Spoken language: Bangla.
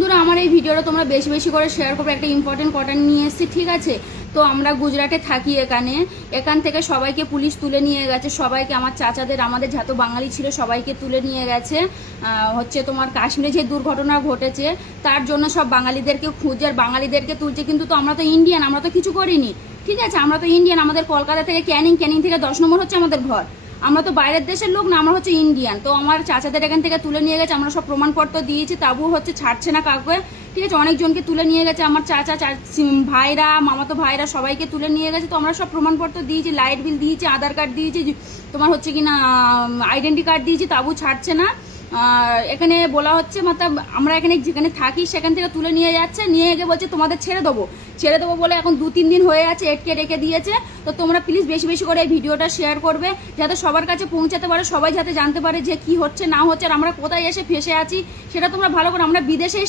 বন্ধুরা, আমার এই ভিডিওটা তোমরা বেশি বেশি করে শেয়ার করবে। একটা ইম্পর্টেন্ট কটন নিয়ে এসেছি, ঠিক আছে? তো আমরা গুজরাটে থাকি এখানে। এখান থেকে সবাইকে পুলিশ তুলে নিয়ে গেছে। সবাইকে, আমার চাচাদের, আমাদের যত বাঙালি ছিল, সবাইকে তুলে নিয়ে গেছে। হচ্ছে তোমার কাশ্মীরে যে দুর্ঘটনা ঘটেছে, তার জন্য সব বাঙালিদেরকে খুঁজে আর বাঙালিদেরকে তুলছে কিন্তু তো আমরা তো ইন্ডিয়ান আমরা তো কিছু করিনি। ঠিক আছে? আমরা তো ইন্ডিয়ান আমাদের কলকাতা থেকে ক্যানিং ক্যানিং থেকে দশ নম্বর হচ্ছে আমাদের ঘর। আমরা তো বাইরের দেশের লোক না, আমরা হচ্ছে ইন্ডিয়ান তো আমার চাচাদের এখান থেকে তুলে নিয়ে গেছে, আমরা সব প্রমাণপত্র দিয়েছি, তাবু হচ্ছে ছাড়ছে না কাউকে। ঠিক আছে, অনেকজনকে তুলে নিয়ে গেছে, আমার চাচা ভাইরা, মামাতো ভাইরা সবাইকে তুলে নিয়ে গেছে, তো আমরা সব প্রমাণপত্র দিয়েছি লাইট বিল দিয়েছি, আধার কার্ড দিয়েছি, তোমার হচ্ছে কি না আইডেন্টি কার্ড দিয়েছি, তাবু ছাড়ছে না। এখানে বলা হচ্ছে মাত্র আমরা এখানে যেখানে থাকি সেখান থেকে তুলে নিয়ে যাচ্ছে, নিয়ে গিয়ে বলছে, তোমাদের ছেড়ে দেবো। ছেড়ে দেবো বলে এখন দু তিন দিন হয়ে আছে, এটকে রেখে দিয়েছে। তো তোমরা প্লিজ বেশি বেশি করে এই ভিডিওটা শেয়ার করবে, যাতে সবার কাছে পৌঁছাতে পারো, সবাই যাতে জানতে পারে যে কি হচ্ছে, না হচ্ছে, আর আমরা কোথায় এসে ফেসে আছি, সেটা তোমরা ভালো করে, আমরা বিদেশে